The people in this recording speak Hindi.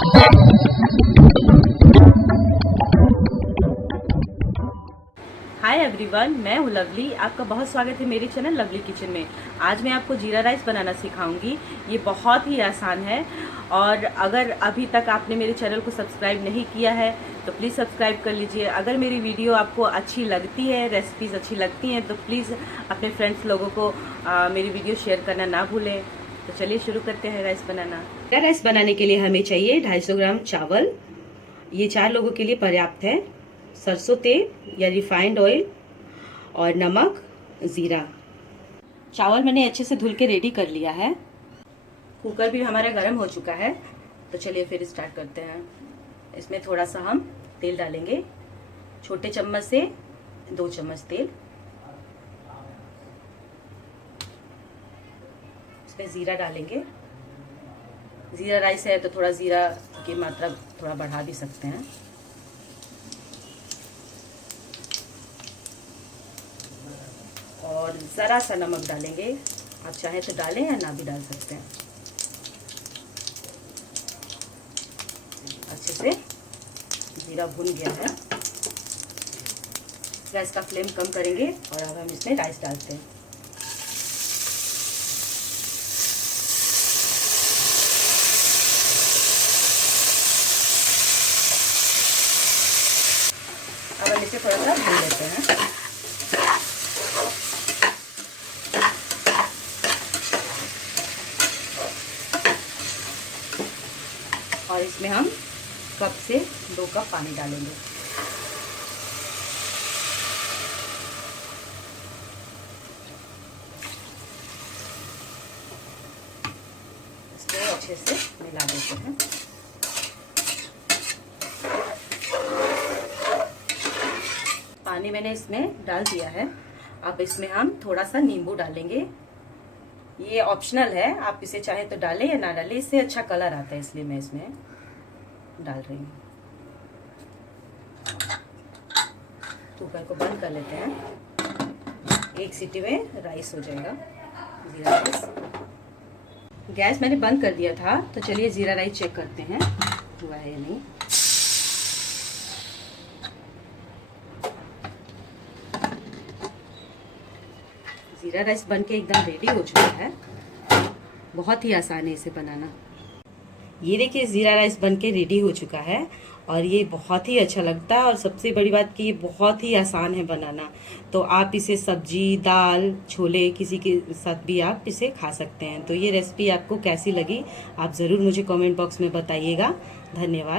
हाय एवरीवन, मैं हूँ लवली। आपका बहुत स्वागत है मेरे चैनल लवली किचन में। आज मैं आपको जीरा राइस बनाना सिखाऊंगी। ये बहुत ही आसान है और अगर अभी तक आपने मेरे चैनल को सब्सक्राइब नहीं किया है तो प्लीज़ सब्सक्राइब कर लीजिए। अगर मेरी वीडियो आपको अच्छी लगती है, रेसिपीज़ अच्छी लगती हैं तो प्लीज़ अपने फ्रेंड्स लोगों को मेरी वीडियो शेयर करना ना भूलें। तो चलिए शुरू करते हैं राइस बनाना। जीरा राइस बनाने के लिए हमें चाहिए 250 ग्राम चावल। ये 4 लोगों के लिए पर्याप्त है। सरसों तेल या रिफाइंड ऑयल और नमक, ज़ीरा। चावल मैंने अच्छे से धुल के रेडी कर लिया है। कुकर भी हमारा गर्म हो चुका है। तो चलिए फिर स्टार्ट करते हैं। इसमें थोड़ा सा हम तेल डालेंगे। छोटे चम्मच से 2 चम्मच तेल। इसमें ज़ीरा डालेंगे। ज़ीरा राइस है तो थोड़ा ज़ीरा की मात्रा थोड़ा बढ़ा भी सकते हैं। और ज़रा सा नमक डालेंगे। आप चाहे तो डालें या ना भी डाल सकते हैं। अच्छे से जीरा भुन गया है। गैस का फ्लेम कम करेंगे और अब हम इसमें राइस डालते हैं। अब हम इसे थोड़ा सा भून लेते हैं। और इसमें हम कप से 2 कप पानी डालेंगे। इसको अच्छे से मिला देते हैं। पानी मैंने इसमें डाल दिया है। अब इसमें हम थोड़ा सा नींबू डालेंगे। ये ऑप्शनल है, आप इसे चाहे तो डालें या ना डालें। इससे अच्छा कलर आता है, इसलिए मैं इसमें डाल रही हूँ। कुकर को बंद कर लेते हैं। 1 सीटी में राइस हो जाएगा, जीरा राइस। गैस मैंने बंद कर दिया था। तो चलिए जीरा राइस चेक करते हैं हुआ है या नहीं। जीरा राइस बनके एकदम रेडी हो चुका है। बहुत ही आसान है इसे बनाना। ये देखिए जीरा राइस बनके रेडी हो चुका है और ये बहुत ही अच्छा लगता है। और सबसे बड़ी बात कि ये बहुत ही आसान है बनाना। तो आप इसे सब्जी, दाल, छोले किसी के साथ भी आप इसे खा सकते हैं। तो ये रेसिपी आपको कैसी लगी आप ज़रूर मुझे कमेंट बॉक्स में बताइएगा। धन्यवाद।